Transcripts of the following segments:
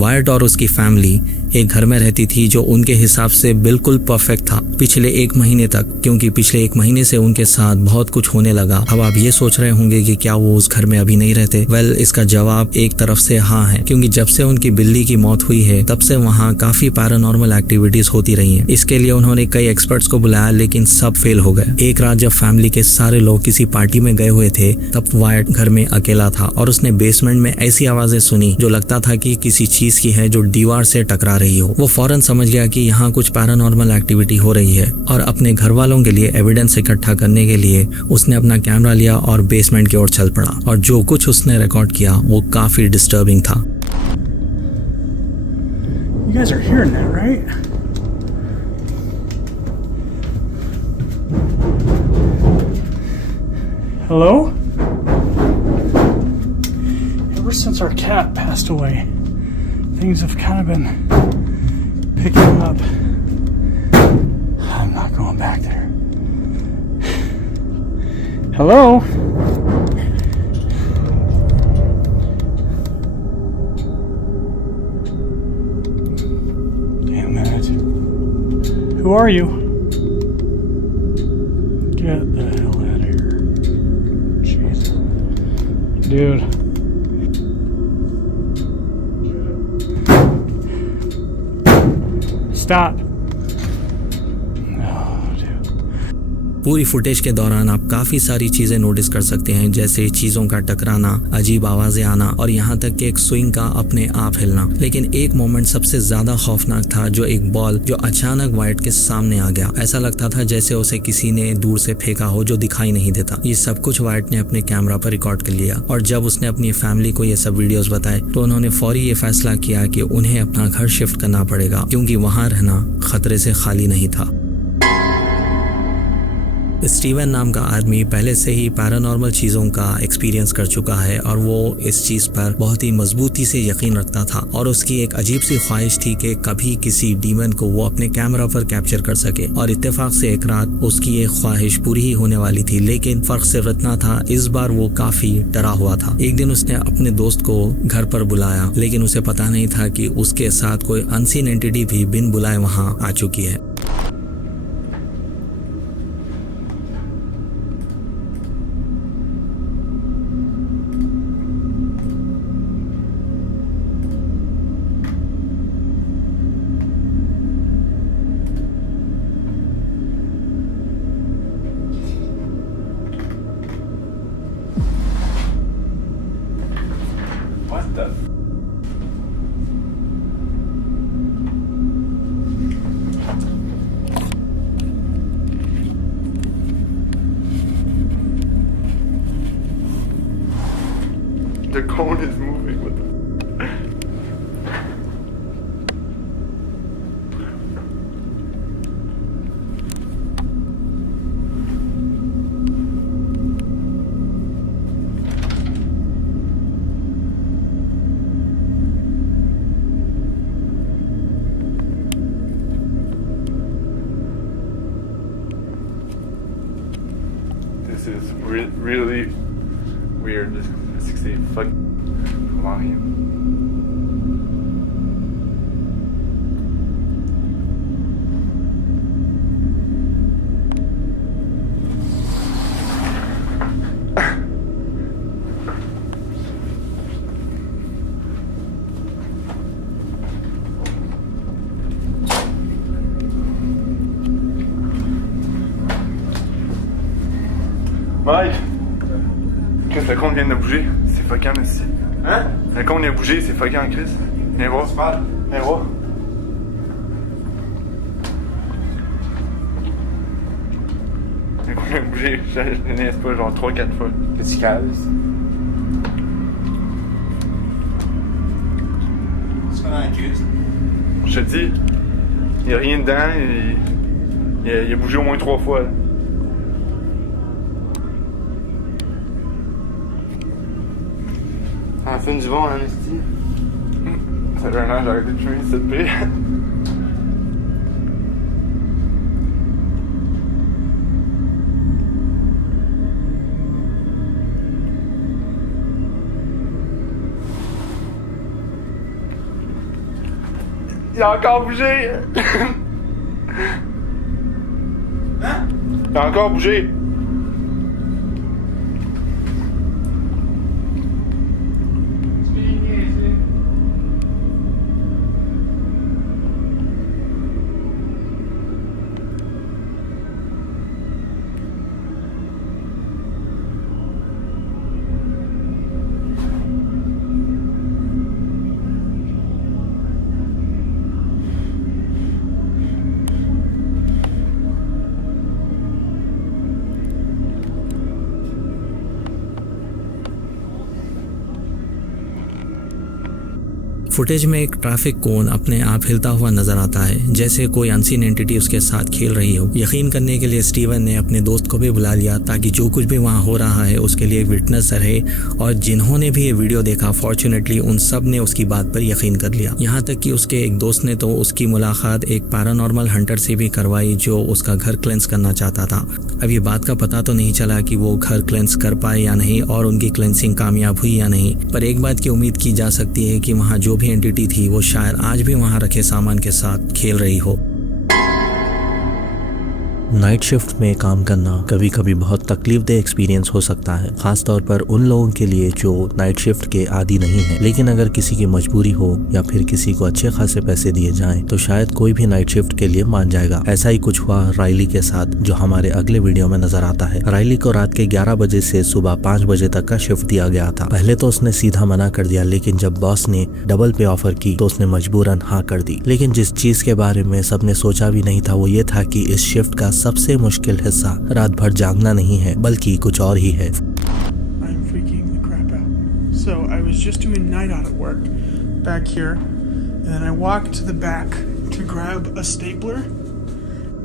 वायट और उसकी फैमिली एक घर में रहती थी जो उनके हिसाब से बिल्कुल परफेक्ट था पिछले 1 महीने तक, क्योंकि पिछले 1 महीने से उनके साथ बहुत कुछ होने लगा। अब आप ये सोच रहे होंगे कि क्या वो उस घर में अभी नहीं रहते। वेल, इसका जवाब एक तरफ से हाँ है, क्योंकि जब से उनकी बिल्ली की मौत हुई है तब से वहाँ काफी पैरानॉर्मल एक्टिविटीज होती रही हैं। इसके लिए उन्होंने कई एक्सपर्ट्स को बुलाया, लेकिन सब फेल हो गए। एक रात जब फैमिली के सारे लोग किसी पार्टी में गए हुए थे तब वायट घर में अकेला था और उसने बेसमेंट में ऐसी आवाजें सुनी जो लगता था कि किसी चीज की है जो दीवार से टकरा रही हो। वो फौरन समझ गया कि यहाँ कुछ पैरानॉर्मल एक्टिविटी हो रही है और अपने घर वालों के लिए एविडेंस इकट्ठा करने के लिए उसने अपना कैमरा लिया और बेसमेंट की ओर चल पड़ा। और जो कुछ उसने रिकॉर्ड किया वो काफी डिस्टर्बिंग था। You guys are hearing that, right? Hello? Ever since our cat passed away, things have kind of been picking up. I'm not going back there. Hello? Damn it. Who are you? Get the hell out of here. Jesus. Dude. Stop. पूरी footage के दौरान आप काफी सारी चीजें notice कर सकते हैं, जैसे चीजों का टकराना, अजीब आवाजें आना और यहाँ तक कि एक स्विंग का अपने आप हिलना। लेकिन एक मोमेंट सबसे ज्यादा खौफनाक था, जो एक बॉल जो अचानक वाइट के सामने आ गया। ऐसा लगता था जैसे उसे किसी ने दूर से फेंका हो जो दिखाई नहीं देता। ये सब कुछ वाइट ने अपने कैमरा पर रिकॉर्ड कर लिया और जब उसने अपनी फैमिली को ये सब वीडियोस बताए तो उन्होंने फौरी ये फैसला किया कि उन्हें अपना घर शिफ्ट करना पड़ेगा, क्योंकि वहां रहना खतरे से खाली नहीं था। स्टीवन नाम का आदमी पहले से ही पैरानॉर्मल चीज़ों का एक्सपीरियंस कर चुका है और वो इस चीज़ पर बहुत ही मजबूती से यकीन रखता था और उसकी एक अजीब सी ख्वाहिश थी कि कभी किसी डीमन को वो अपने कैमरा पर कैप्चर कर सके। और इत्तेफाक से एक रात उसकी ये ख्वाहिश पूरी ही होने वाली थी, लेकिन फर्क सिर्फ इतना था, इस बार वो काफ़ी डरा हुआ था। एक दिन उसने अपने दोस्त को घर पर बुलाया, लेकिन उसे पता नहीं था कि उसके साथ कोई अनसीन एंटिटी भी बिन बुलाए वहाँ आ चुकी है। What the? The cone is moving with it. This is really weird. This 60 fuck volume. Mike! Chris, le compte vient de bouger. C'est fuckant ici. Hein? Le compte vient de bouger, c'est fuckant, Chris. Viens voir. Viens voir. Le compte vient de bouger. Je ne niaise pas, genre 3-4 fois. Petit calme. C'est quoi dans la crise? Je te dis, il n'y a rien dedans. Il a bougé au moins 3 fois. Là. À la fin du bon, hein, esti. Ça fait un an, j'ai arrêté de fumer cette paix. Il a encore bougé. Hein? Il a encore bougé. Tu fais niaiser. Footage में एक traffic कोन अपने आप हिलता हुआ नजर आता है, जैसे कोई अनसीन एंटिटी उसके साथ खेल रही हो। यकीन करने के लिए स्टीवन ने अपने दोस्त को भी बुला लिया ताकि जो कुछ भी वहाँ हो रहा है उसके लिए विटनेस रहे, और जिन्होंने भी ये वीडियो देखा फॉर्चुनेटली उन सब ने उसकी बात पर यकीन कर लिया। यहाँ तक कि उसके एक दोस्त ने तो उसकी मुलाकात एक पैरानॉर्मल हंटर से भी करवाई जो उसका घर क्लेंस करना चाहता था। अब ये बात का पता तो नहीं चला कि वो घर क्लेंस कर पाए या नहीं और उनकी क्लेंसिंग कामयाब हुई या नहीं, पर एक बात की उम्मीद की जा सकती है कि वहाँ जो भी एंटिटी थी वो शायद आज भी वहाँ रखे सामान के साथ खेल रही हो। नाइट शिफ्ट में काम करना कभी कभी बहुत तकलीफदेह एक्सपीरियंस हो सकता है, खास तौर पर उन लोगों के लिए जो नाइट शिफ्ट के आदी नहीं है। लेकिन अगर किसी की मजबूरी हो या फिर किसी को अच्छे खासे पैसे दिए जाएं तो शायद कोई भी नाइट शिफ्ट के लिए मान जाएगा। ऐसा ही कुछ हुआ राइली के साथ, जो हमारे अगले वीडियो में नजर आता है। राइली को रात के 11 बजे से सुबह 5 बजे तक का शिफ्ट दिया गया था। पहले तो उसने सीधा मना कर दिया, लेकिन जब बॉस ने डबल पे ऑफर की तो उसने मजबूरन हाँ कर दी। लेकिन जिस चीज के बारे में सबने सोचा भी नहीं था वो ये था कि इस शिफ्ट का सबसे मुश्किल हिस्सा रात भर जागना नहीं है बल्कि कुछ और ही है। I'm freaking the crap out. So I was just doing night audit work back here, and then I walked to the back to grab a stapler,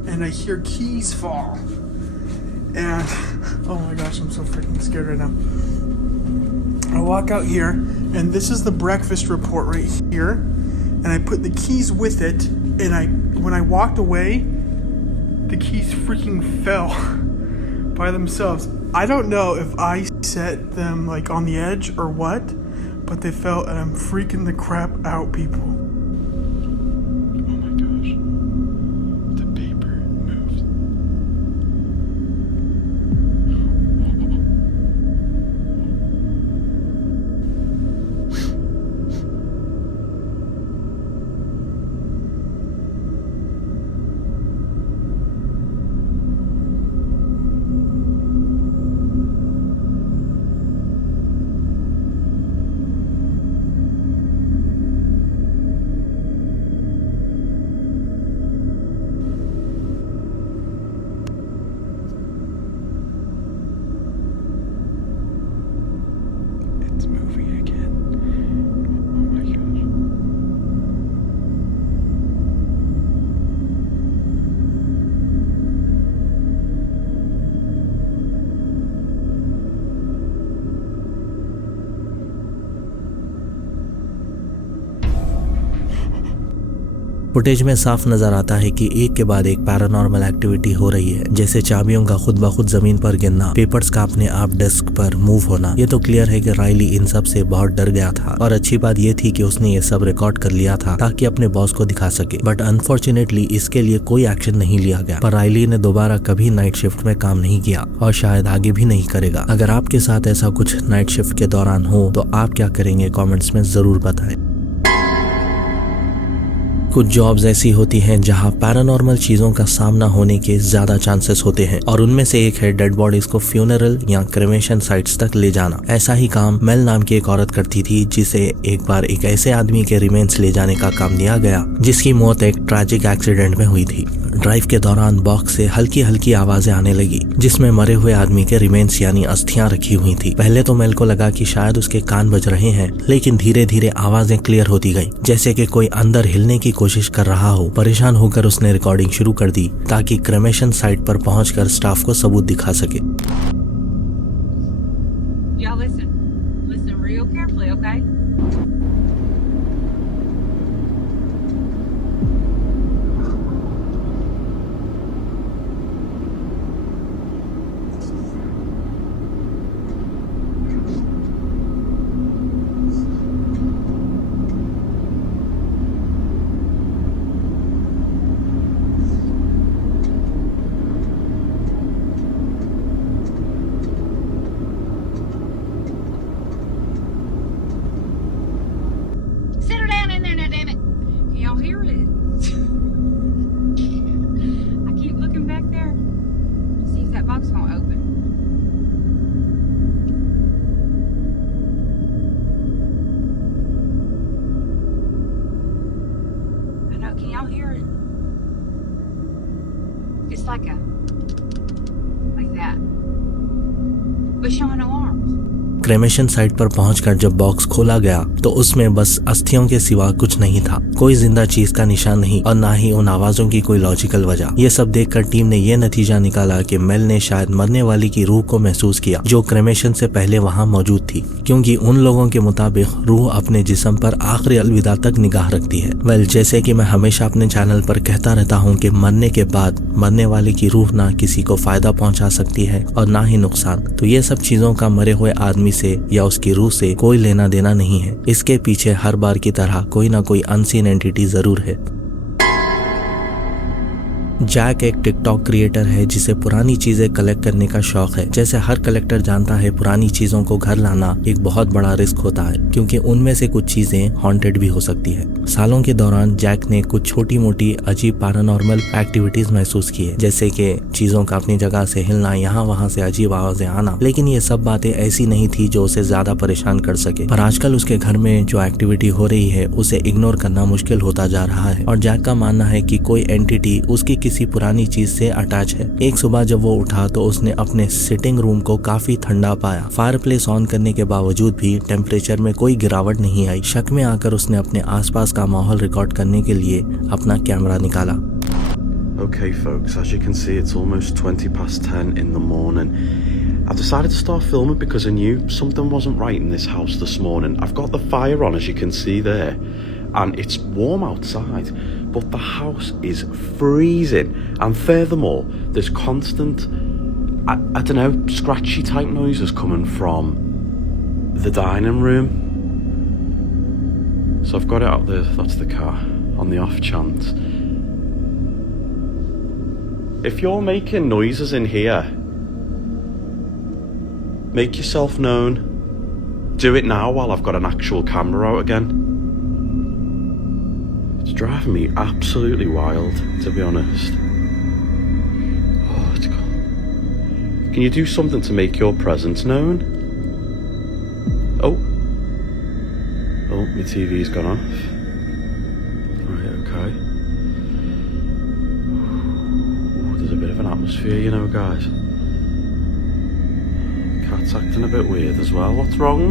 and I hear keys fall. And oh my gosh, I'm so freaking scared right now. I walk out here, and this is the breakfast report right here, and I put the keys with it, and when I walked away, the keys freaking fell by themselves. I don't know if I set them like on the edge or what, but they fell and I'm freaking the crap out, people. Oh my gosh. The paper moved. It's moving again. Oh my gosh. Footage में साफ नजर आता है कि एक के बाद एक पैरानॉर्मल एक्टिविटी हो रही है, जैसे चाबियों का खुद ब खुद जमीन पर गिरना, पेपर्स का अपने आप डेस्क पर मूव होना। ये तो क्लियर है कि राइली इन सब से बहुत डर गया था, और अच्छी बात ये थी कि उसने ये सब रिकॉर्ड कर लिया था ताकि अपने बॉस को दिखा सके। बट अनफॉर्चुनेटली इसके लिए कोई एक्शन नहीं लिया गया। पर राइली ने दोबारा कभी नाइट शिफ्ट में काम नहीं किया और शायद आगे भी नहीं करेगा। अगर आपके साथ ऐसा कुछ नाइट शिफ्ट के दौरान हो तो आप क्या करेंगे, कॉमेंट्स में जरूर बताएं। कुछ जॉब्स ऐसी होती हैं जहां पैरानॉर्मल चीजों का सामना होने के ज्यादा चांसेस होते हैं, और उनमें से एक है डेड बॉडीज को फ्यूनरल या क्रेमेशन साइट्स तक ले जाना। ऐसा ही काम मेल नाम की एक औरत करती थी, जिसे एक बार एक ऐसे आदमी के रिमेन्स ले जाने का काम दिया गया जिसकी मौत एक ट्रैजिक एक्सीडेंट में हुई थी। ड्राइव के दौरान बॉक्स से हल्की हल्की आवाजें आने लगी जिसमें मरे हुए आदमी के रिमेन्स यानी अस्थियां रखी हुई थी। पहले तो मेल को लगा कि शायद उसके कान बज रहे हैं, लेकिन धीरे धीरे आवाजें क्लियर होती गई, जैसे कि कोई अंदर हिलने की कोशिश कर रहा हो। परेशान होकर उसने रिकॉर्डिंग शुरू कर दी ताकि क्रेमेशन साइट पर पहुंचकर स्टाफ को सबूत दिखा सके। Y'all listen real carefully, okay? Can y'all hear it? It's like that. But showing no arms. Cremation site पर पहुंचकर जब बॉक्स खोला गया तो उसमें बस अस्थियों के सिवा कुछ नहीं था। कोई जिंदा चीज का निशान नहीं और ना ही उन आवाजों की कोई लॉजिकल वजह। ये सब देखकर टीम ने ये नतीजा निकाला कि मेल ने शायद मरने वाली की रूह को महसूस किया जो क्रेमेशन से पहले वहां मौजूद थी, क्योंकि उन लोगों के मुताबिक रूह अपने जिस्म पर आखिरी अलविदा तक निगाह रखती है। वेल, जैसे कि मैं हमेशा अपने चैनल पर कहता रहता हूँ कि मरने के बाद मरने वाले की रूह ना किसी को फायदा पहुंचा सकती है और ना ही नुकसान। तो ये सब चीजों का मरे हुए आदमी से या उसकी रूह से कोई लेना देना नहीं है। इसके पीछे हर बार की तरह कोई ना कोई अनसीन एंटिटी जरूर है। जैक एक टिकटॉक क्रिएटर है जिसे पुरानी चीजें कलेक्ट करने का शौक है। जैसे हर कलेक्टर जानता है, पुरानी चीजों को घर लाना एक बहुत बड़ा रिस्क होता है, क्योंकि उनमें से कुछ चीजें हॉन्टेड भी हो सकती है। सालों के दौरान जैक ने कुछ छोटी मोटी अजीब पैरानॉर्मल एक्टिविटीज महसूस की है, जैसे कि चीजों का अपनी जगह से हिलना, यहाँ वहाँ से अजीब आवाजें आना। लेकिन ये सब बातें ऐसी नहीं थी जो उसे ज्यादा परेशान कर सके। पर आजकल उसके घर में जो एक्टिविटी हो रही है उसे इग्नोर करना मुश्किल होता जा रहा है और जैक का मानना है कि कोई एंटिटी उसकी किसी पुरानी चीज से अटैच है। एक सुबह जब वो उठा तो उसने अपने सिटिंग रूम को काफी ठंडा पाया। फायरप्लेस ऑन करने के बावजूद भी टेम्परेचर में कोई गिरावट नहीं आई। शक में आकर उसने अपने आसपास का माहौल रिकॉर्ड करने के लिए अपना कैमरा निकाला। Okay folks, as you can see it's almost 10:20 in the morning. I've decided to start filming because I knew something wasn't right in this house this morning. I've got the fire on, as you can see there, and it's warm outside, but the house is freezing. And furthermore, there's constant, I don't know, scratchy type noises coming from the dining room. So I've got it out there, that's the car, on the off chance. If you're making noises in here, make yourself known. Do it now while I've got an actual camera out again. It's driving me absolutely wild, to be honest. Oh, it's cold. Can you do something to make your presence known? Oh, my TV's gone off. Right, okay. There's a bit of an atmosphere, you know, guys. Cat's acting a bit weird as well. What's wrong?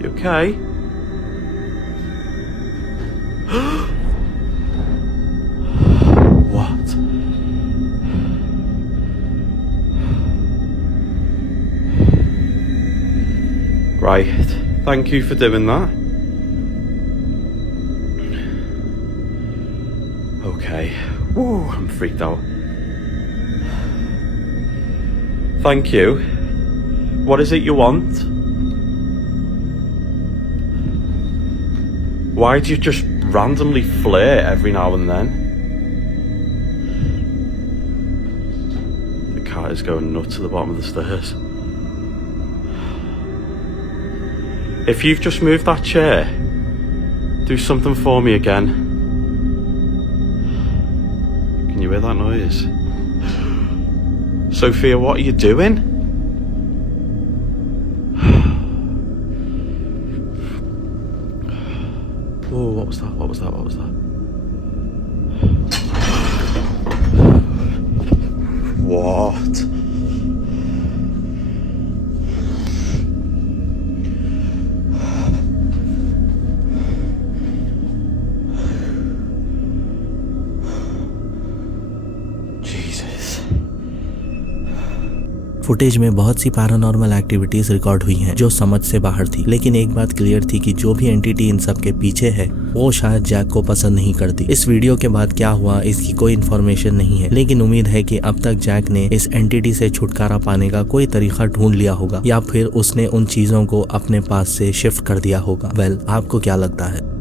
You okay? What? Right. Thank you for doing that. Okay. Woo, I'm freaked out. Thank you. What is it you want? Why do you just randomly flare every now and then? The cat is going nuts at the bottom of the stairs. If you've just moved that chair, do something for me again. Can you hear that noise? Sophia, what are you doing? Oh, what was that? What was that? What was that? What? Footage में बहुत सी paranormal activities record हुई हैं जो समझ से बाहर थी, लेकिन एक बात क्लियर थी कि जो भी एंटिटी इन सब के पीछे है वो शायद जैक को पसंद नहीं करती। इस वीडियो के बाद क्या हुआ इसकी कोई इन्फॉर्मेशन नहीं है, लेकिन उम्मीद है कि अब तक जैक ने इस एंटिटी से छुटकारा पाने का कोई तरीका ढूंढ लिया होगा या फिर उसने उन चीजों को अपने पास से शिफ्ट कर दिया होगा। वेल, आपको क्या लगता है?